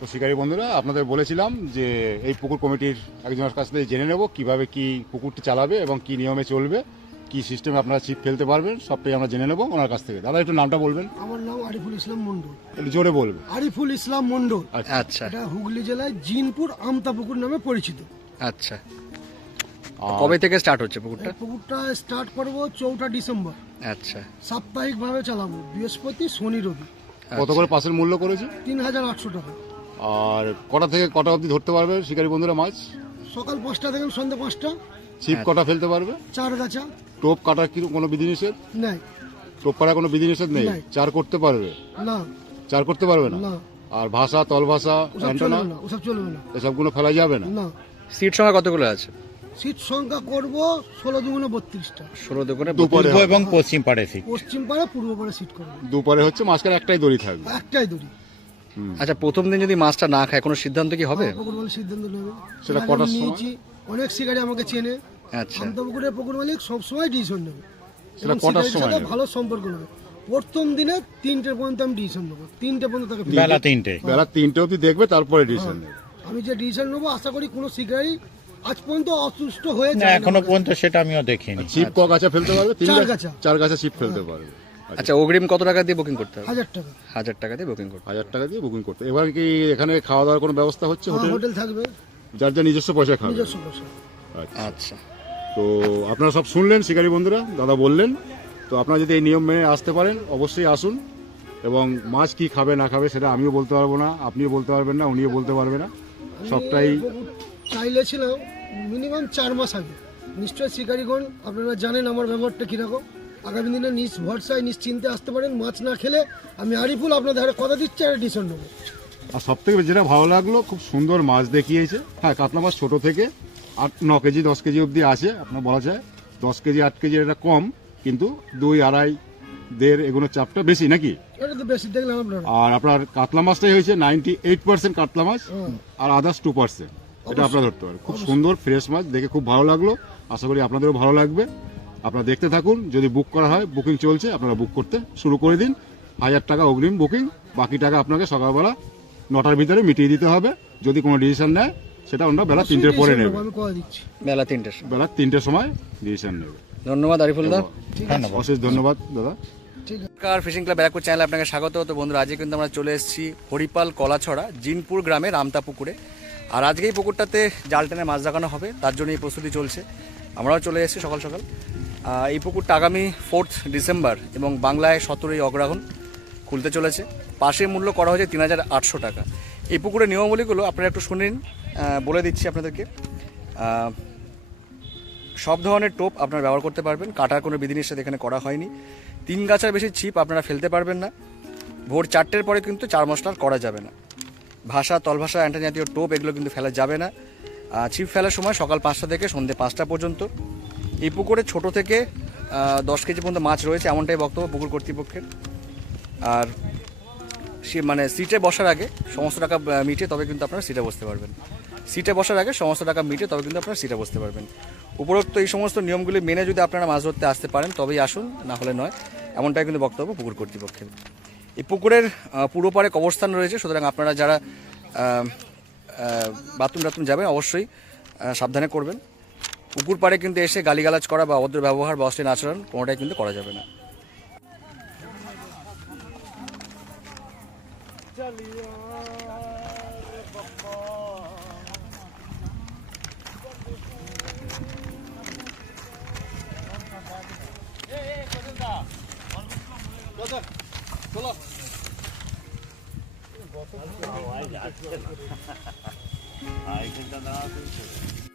তো শিকারী বন্ধুরা, আপনাদের বলেছিলাম যে এই পুকুর কমিটির একজনের কাছ থেকে জেনে নেব কিভাবে কি পুকুরটি চালাবে এবং কি নিয়মে চলবে, কি সিস্টেমে আপনারা ছিপ ফেলতে পারবেন, সবটাই আমরা জেনে নেব ওনার কাছ থেকে। দাদা একটু নামটা বলবেন। আমার নাম আরিফুল ইসলাম মন্ডল। একটু জোরে বলবেন। আরিফুল ইসলাম মন্ডল। আচ্ছা, এটা হুগলি জেলায় জিনপুর আমতাপুকুর নামে পরিচিত। আচ্ছা। কবে থেকে স্টার্ট হচ্ছে পুকুরটা? পুকুরটা স্টার্ট করব 4টা ডিসেম্বর। আচ্ছা, সাপ্তাহিক ভাবে চালাবো, বৃহস্পতি শনি রবি। কত করে পাসের মূল্য করেছে? 3800 টাকা। আর কটা থেকে কটা অবধি ধরতে পারবে শিকারী বন্ধুরা মাছ? সকাল 5টা থেকে সন্ধ্যা 5টা। ছিপ কটা ফেলতে পারবে? 4 গাছা। টোপ কাটার কি কোনো বিধিনিষেধ নাই। টোপ কাটার কোনো বিধিনিষেধ নেই? নাই। চার করতে পারবে না। চার করতে পারবে না? না। আর ভাষা, তল ভাষা, অ্যান্টেনা ওসব চলবে না। এসবগুলো ফেলা যাবে না? না। সিট সংখ্যা কতগুলো আছে? সিট সংখ্যা করব 16 দুগুণে 32টা। 16 দুগুণে দুপারে পূর্ব এবং পশ্চিম পাড়ে সিট। পশ্চিম পাড়ে পূর্ব পাড়ে সিট করব। দুপারে হচ্ছে, মাঝখানে একটাই দড়ি থাকবে। একটাই দড়ি। আচ্ছা, প্রথম দিন যদি মাছটা না খায় কোনো সিদ্ধান্ত কি হবে? পুকুর মালিক সিদ্ধান্ত নেবে। সেটা আমি কটার সময়? নিয়েছি, অনেক শিকারী আমাকে চেনে। আচ্ছা, আমতাপুকুরের পুকুর মালিক সবসময় ডিসিশন নেবে। সেটা এবং কটার শিকারীর সময় সাথে নেবে? ভালো সম্পর্ক নেবে। প্রথম দিনে 3টে পর্যন্ত আমি ডিসিশন নেবো। 3টে পর্যন্ত তাকে বেলা 3টে। বেলা 3টে অবধি দেখবে, তারপরে ডিসিশন নেবে। আমি যে ডিসিশন নেবো, আশা করি কোনো শিকারী আজ পর্যন্ত অসুস্থ হয়ে না, যায় না। এখনো পর্যন্ত সেটা আমিও দেখিনি। ছিপ ক গাছা ফেলতে পারবে? 4 গাছা। 4 গাছা ছিপ ফেলতে পারবে। আচ্ছা। অগ্রিম কত টাকা দিয়ে বুকিং করতে হবে? 1000 টাকা। 1000 টাকা দিয়ে বুকিং করতে হবে। 1000 টাকা দিয়ে বুকিং করতে। এবার কি এখানে খাওয়া দাওয়ার কোনো ব্যবস্থা হচ্ছে? হোটেল হোটেল থাকবে, যার যা নিজস্ব পয়সা খাবে? নিজস্ব পয়সা। আচ্ছা, তো আপনারা সব শুনলেন শিকারী বন্ধুরা, দাদা বললেন। তো আপনারা যদি এই নিয়ম মেনে আসতে পারেন, অবশ্যই আসুন। এবং মাছ কি খাবে না খাবে সেটা আমিও বলতে পারবো না, আপনিও বলতে পারবেন না, উনিও বলতে পারবে না। সবটাই চাইলে ছিল মিনিমাম 4 মাস আগে। নিশ্চয়ই শিকারীগণ আপনারা জানেন আমার ব্যবহারটা কীরকম। আগামী দিনে ভরসায় নিশ্চিন্তে আসতে পারেন। মাছ না খেলে আমি আরিফুল আপনাদের হাতে কথা দিচ্ছি, একটা ডিসিশন নেবো। আর সব থেকে যেটা ভালো লাগলো, খুব সুন্দর মাছ দেখিয়েছে। হ্যাঁ, কাতলা মাছ ছোট থেকে 8-9 কেজি 10 কেজি অবধি আসে। আপনার বলা যায় 10 কেজি 8 কেজি এটা কম, কিন্তু 2, 2.5, 1.5 এগুলোর চাপটা বেশি নাকি? এটা তো বেশি দেখলাম আপনারা। আর আপনার কাতলা মাছটাই হয়েছে 98% কাতলা মাছ, আর আদার্স 2%। এটা আপনারা ধরতে পারেন। খুব সুন্দর ফ্রেশ মাছ, দেখে খুব ভালো লাগলো। আশা করি আপনাদেরও ভালো লাগবে। আপনারা দেখতে থাকুন। যদি বুক করা হয়, বুকিং চলছে, আপনারা বুক করতে শুরু করে দিন। 1000 টাকা অগ্রিম বুকিং, বাকি টাকা আপনাকে সকালবেলা 9টার ভিতরে মিটিয়ে দিতে হবে। যদি কোনো ডিসিশন নেয়, সেটা আমরা বেলা 3টের পরে নেবে। আমি কথা দিচ্ছি। বেলা 3টের সময়। বেলা 3টের সময় ডিসিশন নেবে। ধন্যবাদ আরিফুল দা। অশেষ ধন্যবাদ দাদা। কার ফিশিং ক্লাব ব্যারাকপুর চ্যানেলে আপনাকে স্বাগত। তো বন্ধুরা, আজকে কিন্তু আমরা চলে এসেছি হরিপাল কলাছড়া জিনপুর গ্রামের আমতা পুকুরে। আর আজকে এই পুকুরটাতে জাল টেনে মাছ দেখানো হবে, তার জন্য এই প্রস্তুতি চলছে। আমরাও চলে এসেছি সকাল সকাল। এই পুকুরটা আগামী 4 ডিসেম্বর এবং বাংলায় 17 অগ্রহায়ণ খুলতে চলেছে। পাশের মূল্য করা হয়েছে 3800 টাকা। এই পুকুরের নিয়মাবলীগুলো আপনারা একটু শুনেন, বলে দিচ্ছি আপনাদেরকে। সব ধরনের টোপ আপনারা ব্যবহার করতে পারবেন। কাটার কোনো বিধিনিষেধ এখানে করা হয়নি। 3 গাছার বেশি ছিপ আপনারা ফেলতে পারবেন না। ভোর 4টের পরে কিন্তু 4 মশলার করা যাবে না। ভাষা, তলভাষা, অ্যান্টেনা জাতীয় টোপ এগুলো কিন্তু ফেলা যাবে না। ছিপ ফেলার সময় সকাল 5টা থেকে সন্ধ্যে 5টা পর্যন্ত। এই পুকুরে ছোট থেকে 10 কেজি পর্যন্ত মাছ রয়েছে, এমনটাই বক্তব্য পুকুর কর্তৃপক্ষের। আর মানে সিটে বসার আগে সমস্ত টাকা মিটে তবে কিন্তু আপনারা সিটে বসতে পারবেন। সিটে বসার আগে সমস্ত টাকা মিটে তবে কিন্তু আপনারা সিটে বসতে পারবেন। উপরোক্ত এই সমস্ত নিয়মগুলি মেনে যদি আপনারা মাছ ধরতে আসতে পারেন তবেই আসুন, না হলে নয়, এমনটাই কিন্তু বক্তব্য পুকুর কর্তৃপক্ষের। এই পুকুরের পূর্ব পাড়ে কবরস্থান রয়েছে, সুতরাং আপনারা যারা বাথরুম যাবেন অবশ্যই সাবধানে করবেন। পুকুর পাড়ে কিন্তু এসে গালিগালাজ করা বা অভদ্র ব্যবহার বা অশ্লীল আচরণ কোনোটাই কিন্তু করা যাবে না।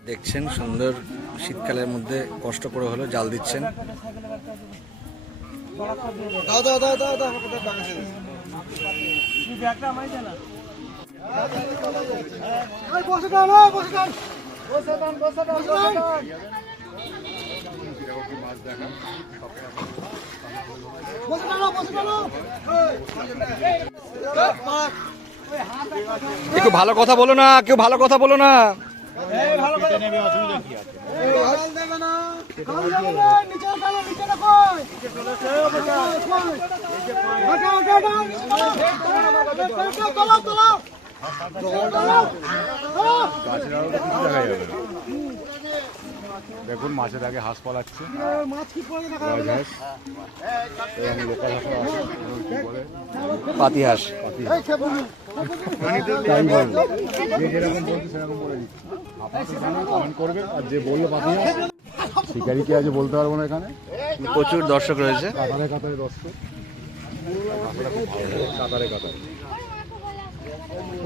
দেখছেন সুন্দর শীতকালের মধ্যে কষ্ট করে হলো জাল দিচ্ছেন। একটু ভালো কথা বলো না, কেউ ভালো কথা বলো না। দেখুন মাছের আগে হাঁস পালাচ্ছে, মাছ কি পড়ে দেখা রাজহাঁস এবং লোকাল হাঁস আছে, কি বলে পাতি হাঁস। তাই বলবো, যে যেরকম বলছে সেরকম বলে দিচ্ছি। আপনারা তো জানেন, কমেন্ট করবেন। আর যে বললো পাতি হাঁস, শিকারি কে আছে বলতে পারবো না। এখানে প্রচুর দর্শক রয়েছে। কাতারে কাতারে দর্শক, কাতারে কাতারে।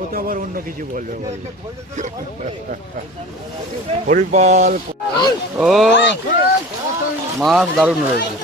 ও তো আবার অন্য কিছু বলবে। হরিপাল ও মাছ দারুণ রয়েছে।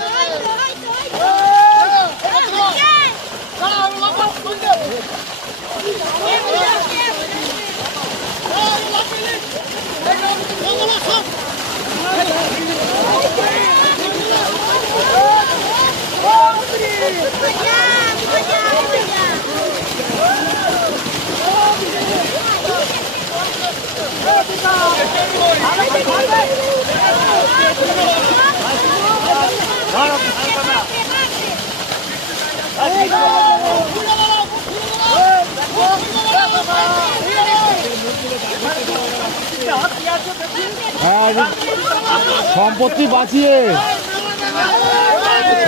সম্পত্তি বাঁচিয়ে,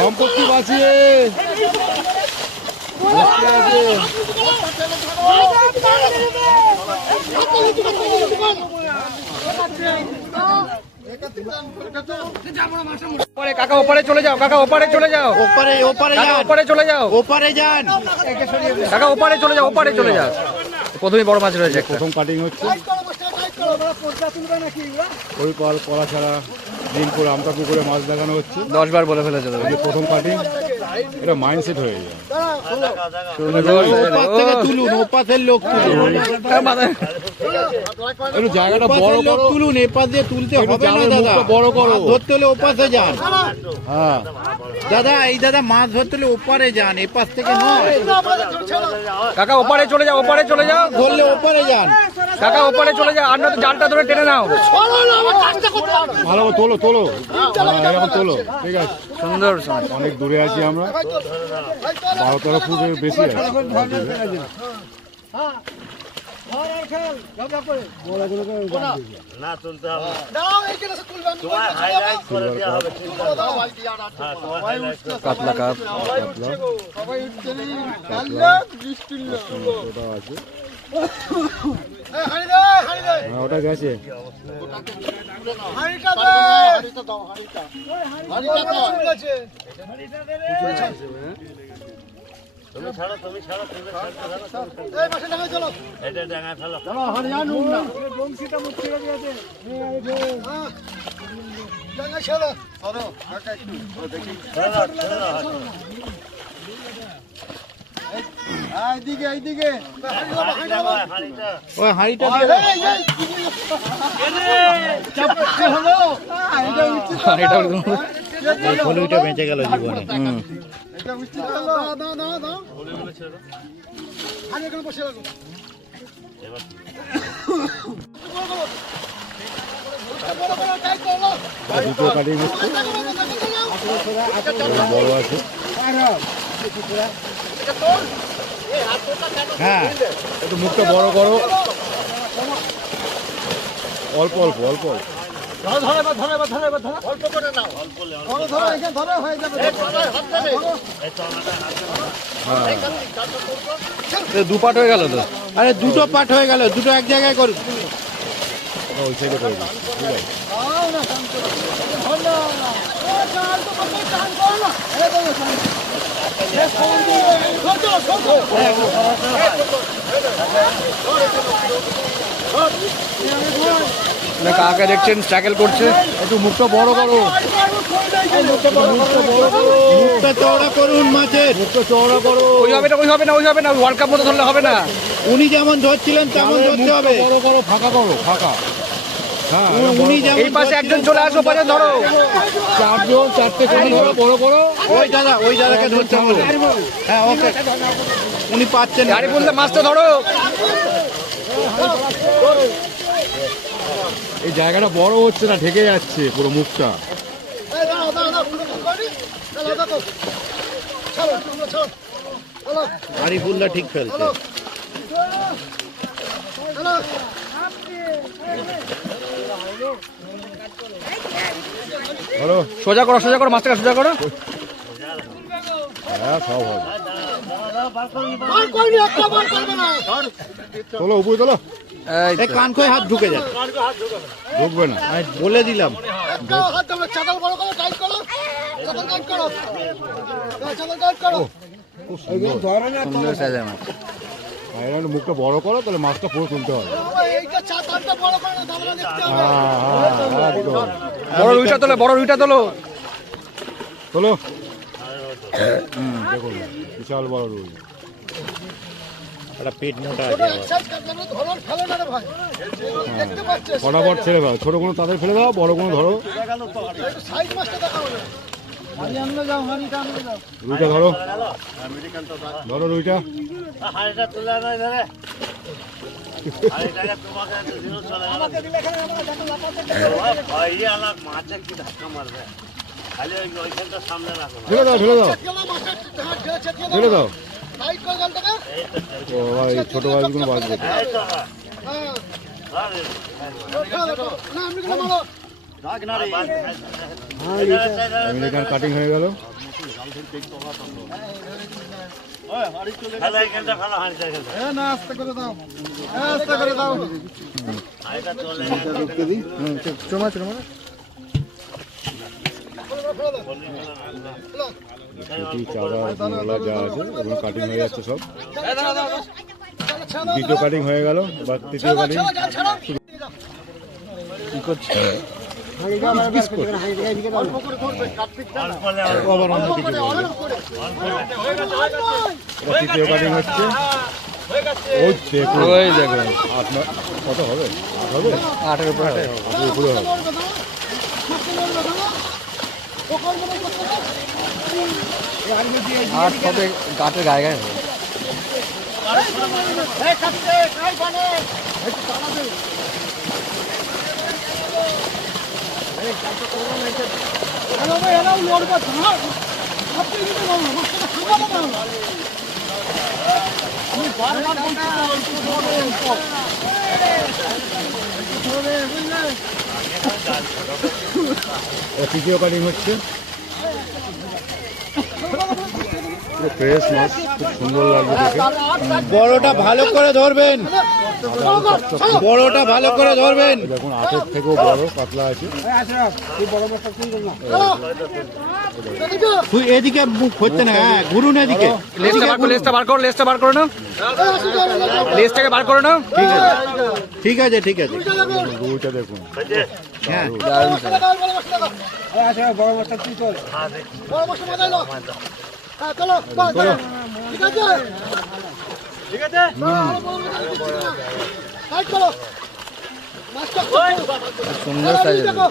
সম্পত্তি বাঁচিয়ে কাকা ওপারে চলে যাও, কাকা ওপারে চলে যাও, ওপারে ওপারে কাকা যান, ওপারে চলে যাও, ওপারে যান, কাকা ওপারে চলে যাও, ওপারে চলে যাও। প্রথমেই বড় মাছ রয়েছে একটা। প্রথম কাটিং হচ্ছে হরিপাল, কলাছাড়া, দিনপুর, আমতা পুকুরে মাছ দেখানো হচ্ছে। 10 বার বলে ফেলেছে তো। এই যে প্রথম কাটিং, এটা মাইন্ডসেট হয়ে যায়। ওপার থেকে তুলুন, ওপাশের লোক তুলুন, একটু জায়গাটা বড় ওপাশের লোক করো, তুলুন, এপাশ দিয়ে তুলতে একটু হবে না জালের দাদা। মুখটা বড় করো। মাছ ধরতে হলে ওপাশে যান। হ্যাঁ, দাদা এই দাদা মাছ ধরতে হলে ওপারে যান, এপাশ থেকে নয়। কাকা ওপারে চলে যাও, ওপারে চলে যাও, ধরলে ওপারে যান। কাকা ওপারে চলে যাও। আর নয়তো জালটা ধরে টেনে নাও। ভালো করে তোলো তোলো, হ্যাঁ, এরকম তোলো। ঠিক আছে, সুন্দর মাছ। অনেক দূরে আছি আমরা, 12-13 ফুটের বেশি আছে। কাতলা কাপ। ওটা আছে, হ্যাঁ, ওটা গেছে। ওই হাঁড়িটা দিয়ে দাও। এই ফলুইটা বেঁচে গেল জীবনে। দুটো কাটিং হচ্ছে, বড় আছে। হ্যাঁ একটু মুখটা বড় করো, অল্প অল্প অল্প অল্প। দুপাট হয়ে গেল তো। আরে দুটো পাট হয়ে গেল, দুটো এক জায়গায় করুন। ওই সাইডে করে দিই, ঠিক আছে। কাকা দেখছেন স্ট্রাগল করছে। একটু মুখটা বড় করো, মুখটা চওড়া করুন মাছের। মুখটা চওড়া করো। ওই হবে না, ওই হবে না, ওই হবে না। ওয়ার্ল্ড কাপ মতো ধরলে হবে না। উনি যেমন ধরছিলেন তেমন ধরতে মুখটা হবে। বড় করো, ফাঁকা করো, ফাঁকা। হ্যাঁ, উনি যেমন এই পাশে একজন চলে আসো, পাশে ধরো। চারজন, চারটে করে ধরো, বড় করো। ওই দাদাকে ধরতে হবে। হ্যাঁ ওকে, উনি পাচ্ছেন না। গাড়ি বলতে মাছটা ধরো। এই জায়গাটা বড় হচ্ছে না, ঢেকে যাচ্ছে পুরো মুখটা। ready? চলো, দেখো। চলো, তোমরা চলো। চলো, আরিফুল্লাহ ঠিক ফেলছে। চলো। চলো। হ্যালো সোজা করো মাছটাকে সোজা করো। হ্যাঁ সব হবে বার করবি, একটা বার করবে না। তোলো উপরে তোলো এই কান খোয় হাত ঢুকে যায়, ঢুকবে না আমি বলে দিলাম। একটা হাত দেবে, চাদর বড় করো, টাইট করো। চাদর টাইট করো। চাদর টাইট করো। খুব সুন্দর সুন্দর সাইজের মাছ। ভাইরান মুখটা বড় করো তাহলে মাছটা পুরো তুলতে হবে বাবা, এইটা চাদরটা বড় করে না, দামটা দেখতে হবে। হ্যাঁ একদম বড় রুইটা তোলো। তোলো দেখুন বিশাল বড় রুই একটা পেট মোটা ছোট আছে এক সাইজ কাটলে ধরো, ফেলে না রে ভাই। দেখতে পাচ্ছিস? ফটাফট ছেড়ে দাও ছোট কোনো তাদের ফেলে দাও বড় কোনো ধরো একটু সাইজ মাছটা দেখাও না। রুইটা ধরো ধরো রুইটা ঢেলে দাও চেক দাও, মাছটা চেক দাও। ঢেলে দাও টাইট করে গালটাকে। ও ভাই ছোট মাছগুলো বাঁচবে হ্যাঁ। না, আমি গুলো মারো। আমেরিকান কাটিং হয়ে গেল পুঁটি চারা মোলা যা আছে ওগুলো কাটিং হয়ে যাচ্ছে সব দ্বিতীয় কাটিং হয়ে গেল এবার তৃতীয় কাটিং কি করছে আবার অন্যদিকে বলবে। এবার তৃতীয় কাটিং হচ্ছে ওই দেখুন ওই দেখো আপনার কত হবে 8 হবে 8-এর উপরে হবে। 8 উপরে হবে 8 কত গাটের গায়ে গায়ে হবে। তৃতীয় কাটিং হচ্ছে ফ্রেশ মাছ খুব সুন্দর লাগবে দেখে বড়টা ভালো করে ধরবেন, বড়টা ভালো করে ধরবেন। দেখুন 8-এর থেকেও বড় কাতলা আছে তুই এদিকে মুখ হচ্ছে না, হ্যাঁ ঘুরুন এদিকে। লেজটা বার করো না। লেজটাকে বার করে নাও। ঠিক আছে ঠিক আছে। রুইটা দেখুন হ্যাঁ বড় মাছটা মাথায় নাও। হ্যাঁ, চলো, বাস, ঠিক আছে? টাইট করো। মাছটা সুন্দর সাইজের দেখো।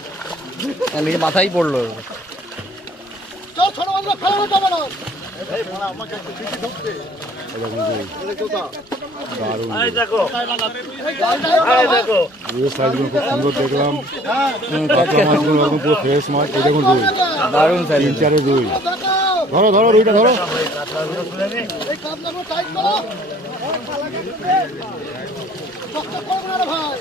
নিজে মাথায় পড়লো। চল, ছোট মাছগুলো ফেলানো যাবে না। এই দেখুন রুই দারুণ রুইয়ের সাইজগুলো খুব সুন্দর দেখলাম কাতলা মাছগুলো একদম পুরো ফ্রেশ মাছ এই দেখুন রুই দারুণ সাইজ। 3-4 রুই দেখো, ধরো রুইটা ধরো এই কাতলাগুলো টাইট করো। চকচক করবে না রে ভাই।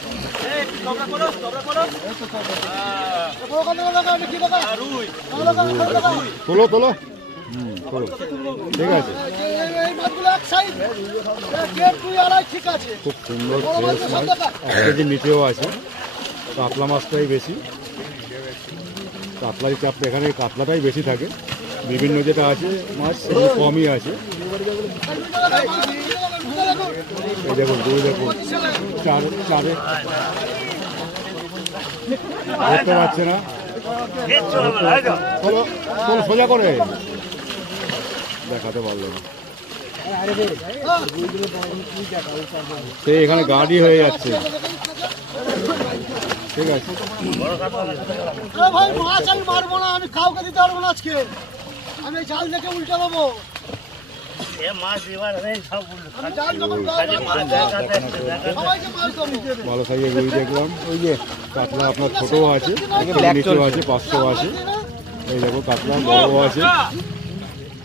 বড় কাতলা দেখো, এটা কি দেখো? বড় কাতলা দেখো। তোলো তোলো তোলো ঠিক আছে এই মাছগুলো এক সাইজ। 1.5-2.5 ঠিক আছে। খুব সুন্দর বড় ফ্রেশ মাছগুলো সব মাছ দেখা। 1 কেজি নিচেও আছে কাতলা মাছটাই বেশি কাতলাই চাপটা এখানে কাতলাটাই বেশি থাকে বিভিন্ন যেটা আছে মাছ সেগুলো কমই আছে এই দেখুন রুই দেখুন চারে ধরতে পারছে না চলো চলো সোজা করে দেখাতে পারলো না সে এখানে গাড়ি হয়ে যাচ্ছে ঠিক আছে আরে ভাই, মাছ আমি মারবো না, আমি কাউকে দিতে পারবো না আজকে। আমি এই জাল দেখে উল্টে দেবো। আমি জাল যখন গায়ে রাখবো, সবাইকে মাছ দেবো। ভালো সাইজের রুই দেখলাম ওই যে কাতলা আপনার ছোটও আছে নিচেও আছে 500 আছে এই দেখো কাতলা বড় আছে,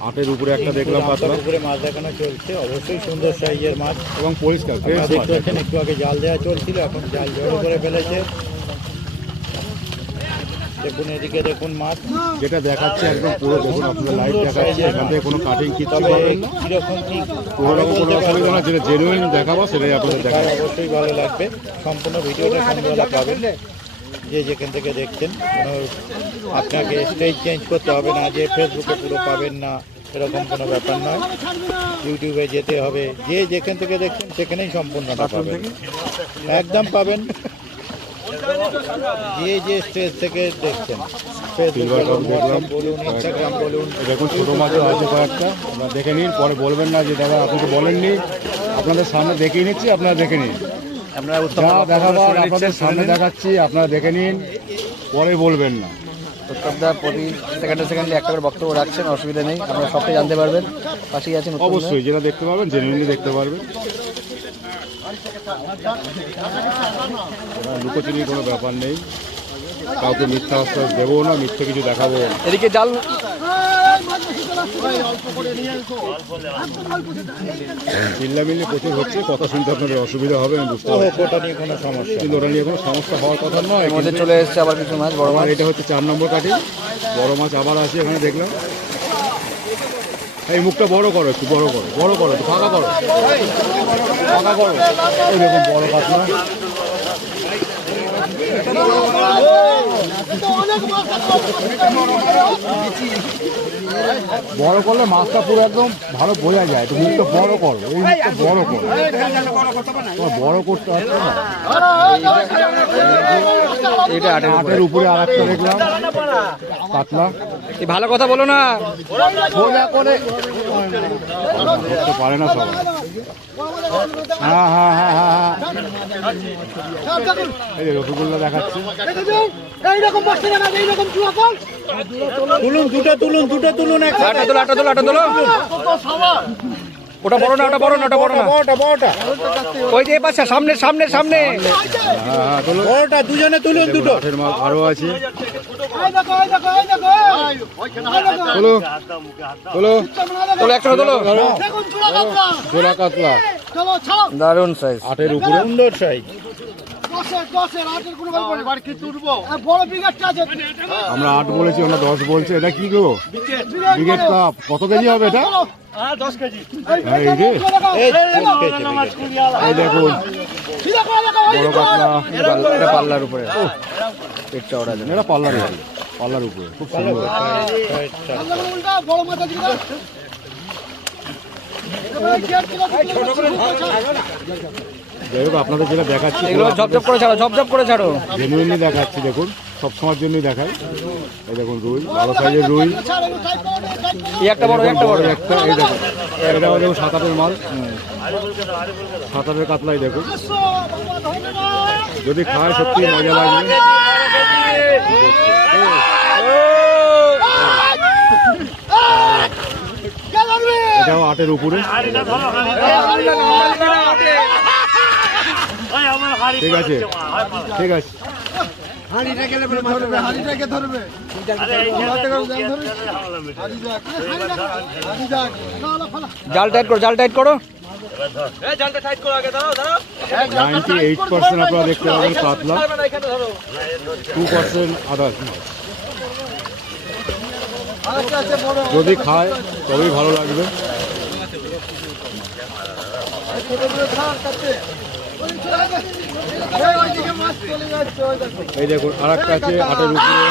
8-এর উপরে একটা দেখলাম কাতলা উপরে মাছ দেখানো চলছে, অবশ্যই সুন্দর সাইজের মাছ। এবং পরিষ্কার ফ্রেশ আপনারা মাছ। দেখতে পাচ্ছেন একটু আগে জাল দেওয়া চলছিল, এখন জাল জড়ো করে ফেলেছে। দেখুন এদিকে দেখুন মাছ, যেটা দেখাচ্ছে একদম পুরো দেখুন, আপনারা লাইভ দেখাচ্ছে, এখান থেকে কোনো কাটিং কিচ্ছু তবে পাবেন না, কিরকম কি কোনো রকম কোনো অসুবিধা না, যেটা জেনুইন দেখাবো সেটাই আপনাদের দেখায় দেখাবো। অবশ্যই ভালো লাগবে। সম্পূর্ণ ভিডিওটা সন্ধ্যাবেলা পাবেন, যে যেখান থেকে দেখছেন। কোনো আপনাকে স্টেজ চেঞ্জ করতে হবে না, যে ফেসবুকে পুরো পাবেন না এরকম কোনো ব্যাপার নয়। ইউটিউবে যেতে হবে, যে যেখান থেকে দেখছেন সেখানেই সম্পূর্ণটা পাবেন, একদম পাবেন। যে যে স্টেজ থেকে দেখছেন, ফেসবুক সিলভার কাপ বলুন, দেখলাম, হোয়াটসঅ্যাপ বলুন, ইনস্টাগ্রাম বলুন, দেখুন ছোটো মাছও আছে কয়েকটা, আপনারা দেখে নিন, পরে বলবেন না যে দাদা আপনি তো বলেননি, আপনাদের সামনে দেখিয়ে নিচ্ছি, আপনারা দেখে নিন। আপনারা উত্তম যা দেখাবার আপনাদের সামনে দেখাচ্ছি, আপনারা দেখে নিন, পরে বলবেন না। উত্তমদা প্রতি সেকেন্ডে একটা করে বক্তব্য রাখছেন, অসুবিধা নেই, আপনারা সবটাই জানতে পারবেন। পাশেই আছেন উত্তমদা। অবশ্যই যেটা দেখতে পারবেন জেনুইনলি দেখতে পারবেন, লুকোচুরির কোনো ব্যাপার নেই, কাউকে মিথ্যা আশ্বাস দেবো না, মিথ্যে কিছু দেখাবো না। এদিকে জাল চিল্লামিল্লি প্রচুর হচ্ছে, কথা শুনতে আপনাদের অসুবিধা হবে আমি বুঝতে পারছি, ওটা নিয়ে কোনো সমস্যা কিন্তু ওটা নিয়ে কোনো সমস্যা হওয়ার কথা নয়। এর মধ্যে চলে এসেছে আবার কিছু মাছ, বড় মাছ। আর এটা হচ্ছে 4 নম্বর কাঠি, বড় মাছ আবার আছে এখানে দেখলাম। এই মুখটা বড় করো, একটু বড় করো, বড় করো, একটু ফাঁকা করো, ফাঁকা করো। এই দেখুন বড় কাতলা, বড় করলে মাছটা পুরো একদম ভালো বোঝা যায়, একটু মুখটা বড় করো, এই মুখটা বড় করো, তোমার বড় করতে হচ্ছে না। এটা 8-এর উপরে। 8-এর উপরে আর একটা দেখলাম কাতলা, এই ভালো কথা বলো না। সোজা করে ধরতে পারে না সবাই। হ্যাঁ হ্যাঁ হ্যাঁ হ্যাঁ হ্যাঁ, এই যে রসগোল্লা দেখাচ্ছে, এইরকম বসতে না, এইরকম চুয়া কল তুলুন, দুটো তুলুন আটা তোলো। ওটা বড় না, ওটা বড় না, ওটা বড় না। বড়টা ওই যে পাশে সামনে। হ্যাঁ হ্যাঁ তোলো। বড়টা দুজনে তুলুন, দুটো। মাঠের মাছ আরো আছে, এই দেখো এই দেখো এই দেখো তোলো তোলো তোলো, একশো তোলো। দেখুন চুয়া কাতলা, জোড়া কাতলা, চলো ছাড়ো দারুণ সাইজ। 8-এর উপরে, সুন্দর সাইজ। 10 8 কোনো ব্যাপার বাড়ি কি তুলবো, বড় বিঘাটটা আছে আমরা 8 বলেছি, ওরা 10 বলছে। এটা কি গো? Brigade cup. কত কেজি হবে এটা? হ্যাঁ এই যে, এই এই দেখুন বড় কাতলা, এটা পাল্লার উপরে। পেট চওড়া যেন। এটা পাল্লার উপরে, পাল্লার উপরে খুব সুন্দর। বড় মাথা দিকে যাই হোক আপনাদের যেটা দেখাচ্ছি এগুলো ঝপঝপ করে ছাড়ো, ঝপঝপ করে ছাড়ো। জেনুইনলি দেখাচ্ছি, দেখুন সব সময়ের জন্যই দেখাই। এই দেখুন রুই, ভালো সাইজের রুই, এই একটা বড়, একটা বড়। একটা, এই দেখুন এটা দেখুন 7-8-এর মাল, 7-8-এর কাতলাই দেখুন, যদি খায় সত্যি মজা লাগবে। এটাও 8-এর উপরে, ঠিক আছে ঠিক আছে। জাল টাইট করো, জাল টাইট করো। 98% আপনারা দেখতে পাবেন কাতলা, 2% আদার্স। যদি খায় তবেই ভালো লাগবে। এই দেখুন আর একটা আছে 8-এর উপরে,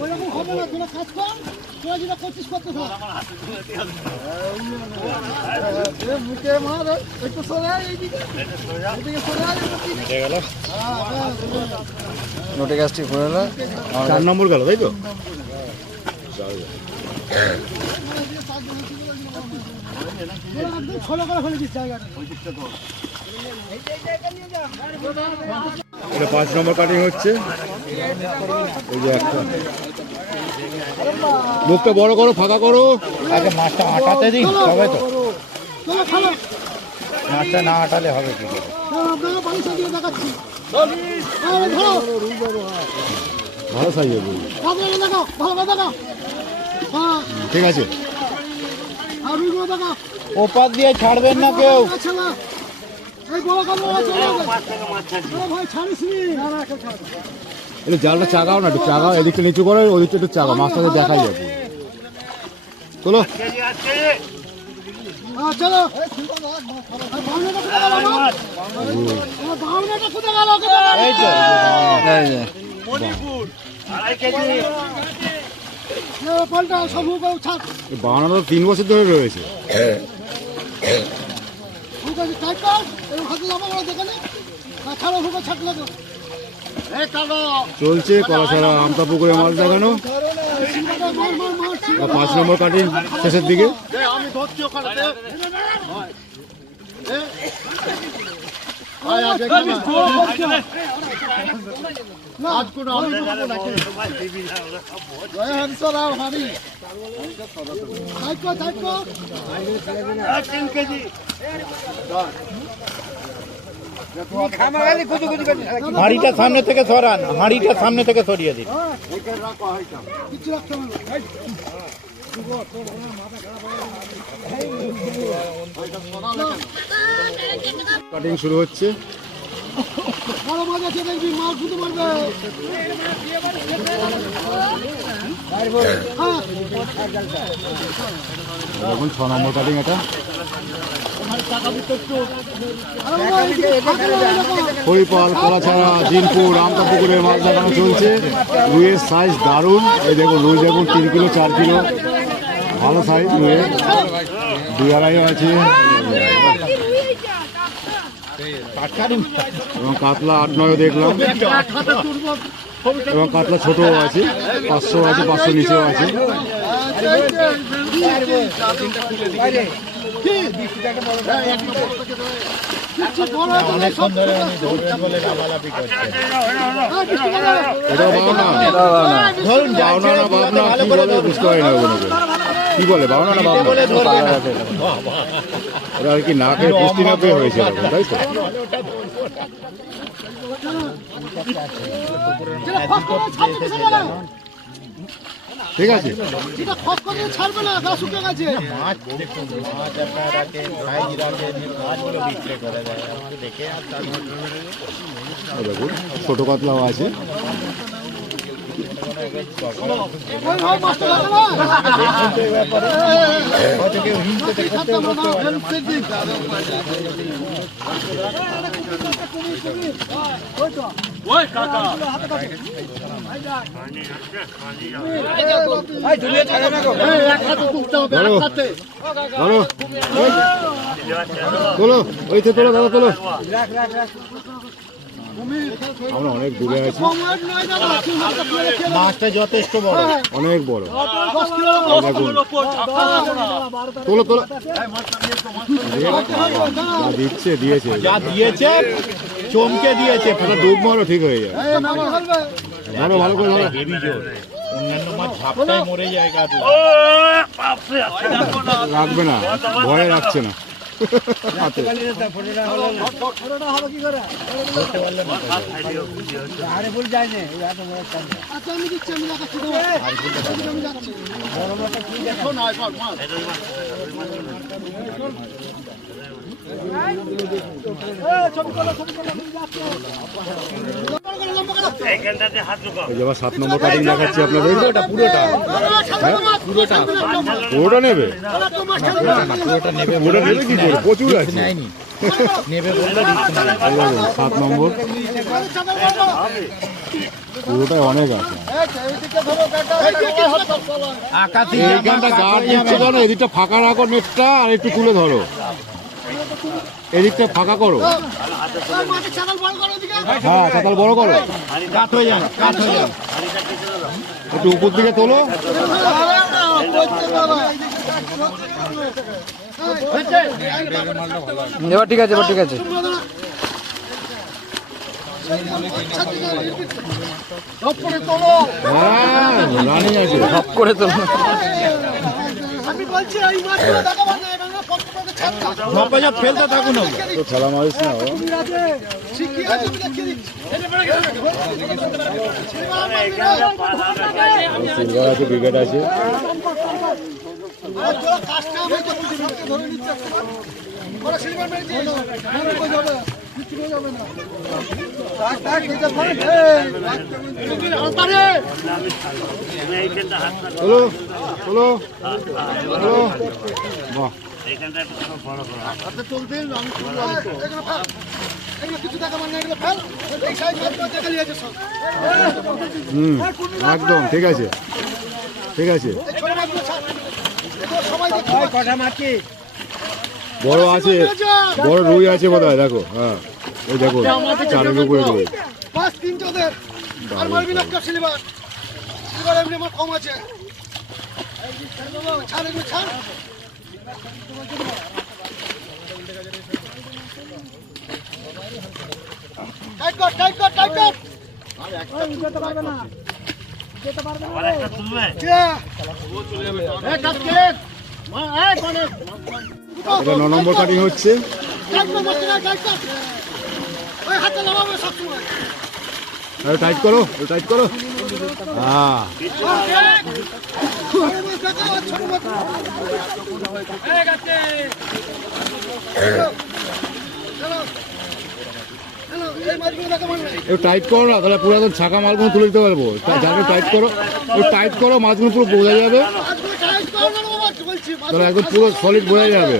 ওইরকম হবে না, তোরা কাজ কর, তোরা যেটা করছিস করতে থাক। মুখে মার, একটু সরে আয় এইদিকে, এইদিকে সরে আয়। গেল নোটে গ্যাসটি ঘুরে না। 4 নম্বর গেল তাই তো। একদম খোলা করে ফেলে দিচ্ছে জায়গাটা। এটা 5 নম্বর কাটিং হচ্ছে। ওই যে একটা মুখটা বড় করো, ফাঁকা করো। আগে মাছটা আটাতে দিই তবে তো, চলো চলো মাছটা না আটালে হবে কি করে? আপনারা বাড়ি সাজিয়ে দেখাচ্ছি। আরে ধরো ভালো সাইজের রুই। আপনারা দেখাও, ভালো করে দেখাও। হ্যাঁ ঠিক আছে। আর রুইগুলো দেখাও। ওপার দিয়ে ছাড়বেন না কেউ। আচ্ছা না এই বড় কামড় আছে ভাই ছাড়িস নি। না না কেউ ছাড়বে না। এটা জালটা চাগাও না, একটু চাগাও, এদিকটা নিচু করো, ওদিকটা একটু চাগাও, মাছটাকে দেখাই যাবে। চলো হ্যাঁ চলো। আর বাউনাটা কোথায় গেল আমার? বাউনাটা কোথায় গেল? এই তো পাল্টা সব হুকাও ছাড়। বানানো 3 বছর ধরে রয়েছে। হুকা টাইট কর। এই হাতে লাভ করে দেখেন। আর ছাড়ো হুকা ছাড়লে তো। চলছে কলাছড়া আমতা পুকুরে মাছ দেখানো। মার মার মার। 5 নম্বর কাটিং শেষের দিকে। আমি ধরছি ওখানে। হাঁড়িটা সামনে থেকে সরান, হাঁড়িটা সামনে থেকে সরিয়ে দিন। কিছু রাখতে হবে না। কাটিং শুরু হচ্ছে। বড় মাছ আছে দেখবি, মাছ শুধু মারবে। হ্যাঁ এখন 6 নম্বর কাটিং এটা। হরিপাল, কলাছড়া, জিনপুর, আমতা পুকুরে মাছ দেখানো চলছে। রুইয়ের সাইজ দারুণ। এই দেখুন রুই দেখুন 3 কিলো 4 কিলো, ভালো সাইজ রুইয়ের। 2.5 আছে। এবং কাতলা 8-9 দেখলাম, এবং কাতলা ছোট আছে, 500 আছে, 500 নিচেও আছে। অনেকক্ষণ ধরে উনি ধরবেন বলে লাফালাফি করছেন। এটাও বাউনা, ধরুন বাউনা না বাবনা কি বলে বুঝতে পারি না ওগুলোকে। কি বলে বাউনা না বাবনা? বলে ধরবেন। ওরা আর কি না খেয়ে পুষ্টি না পেয়ে হয়েছে এরকম, তাই তো? ঠিক আছে। এটা খপ করে ছাড়বে না, গা শুকিয়ে গেছে। মাছ দেখুন, মাছ আপনার রাখেন, সাইজ রাখেন, মাছগুলো বিক্রি করে দেয়। আপনি দেখে আর তারপর এই দেখুন ছোট কাতলাও আছে। ওই ভাই মাছটা লাগে না। দেখুন তো এই ব্যাপারে হয়তো কেউ হিংসে করতে ধরো ধরো, তোলো, ওই তো তোলো দাদা, তোলো। আমরা অনেক দূরে আছি, মাছটা যথেষ্ট বড়। অনেক বড়। দেখুন তোলো তোলো, যা দিচ্ছে দিয়েছে, যা দিয়েছে চমকে দিয়েছে। একটা ডুব মারো ঠিক হয়ে যাবে। ধরো ভালো করে ধরো। হেভি জোর, অন্যান্য মাছ ঝাপটায় মরে যায় গা। রাখবে না, ভয়ে রাখছে না। হাতে। আচ্ছা আমি দিচ্ছি, আমি দেখাচ্ছি তোমার। আমি যাচ্ছি। এই যে আবার 7 নম্বর কাটিং দেখাচ্ছি আপনাদের। পুরোটা নেবে? পুরোটা নেবে পুরোটা নেবে কি করে? প্রচুর আছে। নেয়নি, নেবে বললে রিস্ক নাই। এই দেখুন 7 নম্বর, পুরোটাই অনেক আছে। আকাশি এইখানটা গার্ড দিচ্ছে কেন? এদিকটা ফাঁকা রাখো, নেটটা আর একটু তুলে ধরো, এদিকটা ফাঁকা করো। হ্যাঁ সকাল বড় করো, কাঠ হয়ে যান, কাঠ হয়ে যান। একটু উপর দিকে তোলো। এবার ঠিক আছে, এবার ঠিক আছে। রানিং আছে সব করে তো আমি বলছি এই মাছগুলো দেখাবো না, এটা না পটপটে ছাড়টা। ঝপাঝপ ফেলতে থাকুন তো খেলা মারিস না ও। শিখিয়ে আছে, আমি দেখিয়ে দিচ্ছি। সিলভার আছে, ব্রিগেড আছে। মাছগুলো কাজটা হবে তো সবকে ধরে নিচ্ছে একটা। ওরা সিলভার মেরেছে, কই যাবে? কিছু কই যাবে না। টাক এটা ধরে এই আলতারে চলো চলো চলো, বাহ হাতে চলতে আমি শুরু আছি। এগুলো ফেল, এগুলো কিছু টাকা মানে এগুলো ফেল। এই সাইজ মাছগুলো দেখালি আছে সব। একদম ঠিক আছে, ঠিক আছে। এই ছোট মাছগুলো ছাড়, এগুলো সবাই দেখতে পাচ্ছে। বড় আছে, বড় রুই আছে বোধহয়, দেখো। হ্যাঁ ওই দেখো, চারের উপরে রুই। পাঁচ তিন চোদের আর মারবি না একটা সিলভার। সিলভার এমনি আমার কম আছে। ছাড় এগুলো ছাড়। টাইট কর, টাইট কর, টাইট কর। যেতে পারবে না, যেতে পারবে না। এই কাটকে মা এই কোনে এটা 9 নম্বর কাটিং হচ্ছে। টাইট কর, মস্ত না টাইট কর। ওই হাতে লাগাবে সব সময়। টাইট করো, টাইট করো। হ্যাঁ একটু টাইট করো না, তাহলে পুরো একদম ছাকা মালগুলো তুলে দিতে পারবো। জানো টাইট করো, একটু টাইট করো, মাছগুলো পুরো বোঝা যাবে, তাহলে একদম পুরো সলিড বোঝা যাবে।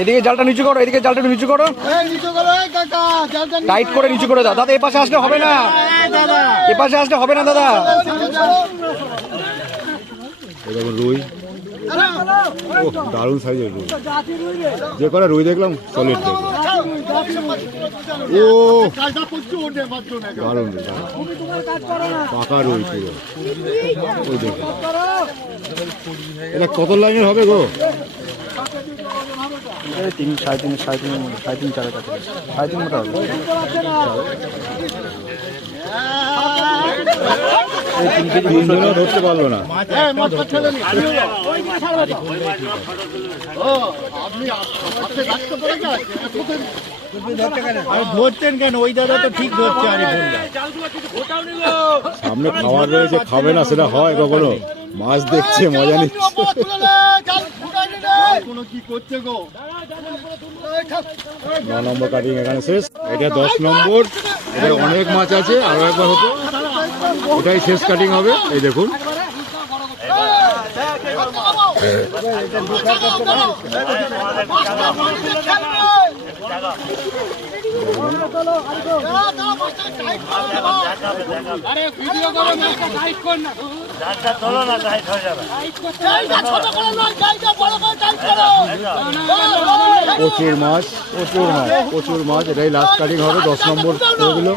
এদিকে জালটা নিচু করো, এদিকে জালটা নিচু করো, টাইট করে নিচু করে দাও। দাদা এ পাশে আসলে হবে না, এ পাশে আসলে হবে না দাদা। এরকম রুই, ও দারুণ সাইজের রুই, যে কটা রুই দেখলাম সলিড দেখলাম। ও দারুণ রুই, পাকা রুই পুরো। ওই দেখুন, এটা কত লাইনের হবে গো? 3 3.5 4 কাছে 3.5 মোটা হবে। তিনজনও ধরতে পারলো না। আর ধরছেন কেন? ওই দাদা তো ঠিক ধরছে। আরে সামনে খাবার রয়েছে, খাবে না সেটা হয় কখনো? মাছ দেখছে, মজা নিচ্ছে। 9 নম্বর কাটিং এখানে শেষ। এটা 10 নম্বর। এটা অনেক মাছ আছে, আরো একবার হতো। এটাই শেষ কাটিং হবে। এই দেখুন, প্রচুর মাছ, প্রচুর মাছ, প্রচুর মাছ। এটাই লাস্ট কাটিং হবে, 10 নম্বর করে দিল।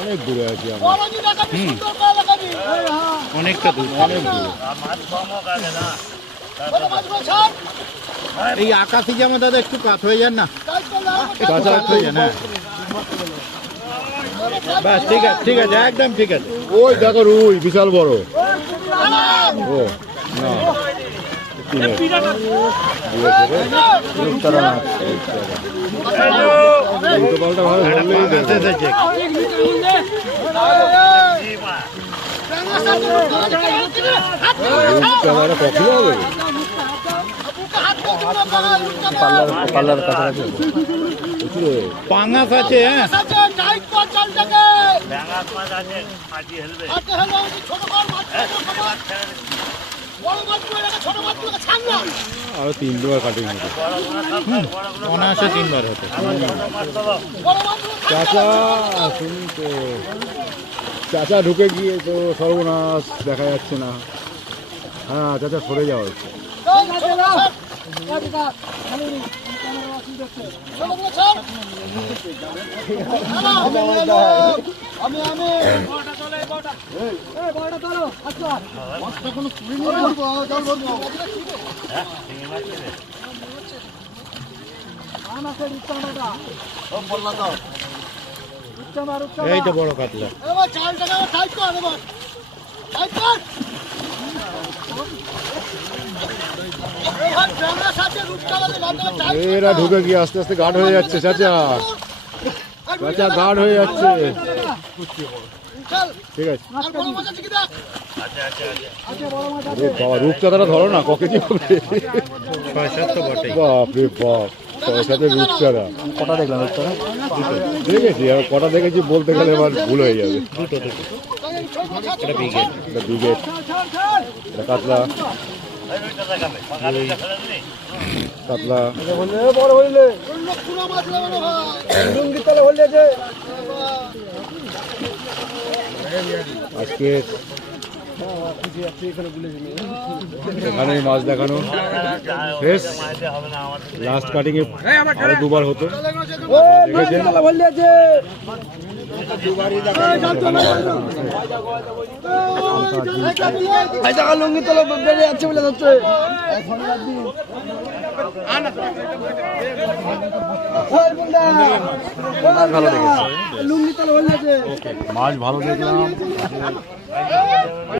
অনেক দূরে আছি আমরা, অনেকটা দূর, অনেক দূর। এই আকাশি জামা দাদা একটু কাত হয়ে যান না, কাত হয়ে যান। হ্যাঁ ব্যাস ঠিক আছে, ঠিক আছে, একদম ঠিক আছে। ওই দেখো রুই বিশাল বড়। ও না, উল্টো পাল্টা ভাবে ধরলেই দেখো। ক্যামেরা কখন হবে? পাল্লার কাছাকাছি পাঙাশ আছে। হ্যাঁ আরো 3 কাটিং হবে। অনায়াসে 3বার হতো। চাচা শুনুন তো, চাচা ঢুকে গিয়ে তো সর্বনাশ, দেখা যাচ্ছে না। হ্যাঁ চাচা সরে যাও একটু। এই তো বড় কাতলা। এরা ঢুকে গিয়ে আস্তে আস্তে গাঢ় হয়ে যাচ্ছে চাচা, চাচা গাঢ় হয়ে যাচ্ছে। ঠিক আছে আরে বাবা, রূপচাঁদাটা ধরো না, ক কেজি হবে? 6-7 তো বটেই। বাপরে বাপ, 6-7 রূপচাঁদা। কটা দেখলাম রূপচাঁদা? দেখেছি, আর কটা দেখেছি বলতে গেলে এবার ভুল হয়ে যাবে। দুটো। এটা বিগেট। এটা ব্রিগেড, এটা কাতলা, কাতলা। আজকে এখানে মাছ দেখানো ফ্রেশ, লাস্ট কাটিং এ আরো 2বার হতো, দেখেছেন? ভালো দেখেছি। মাছ ভালো দেখলাম।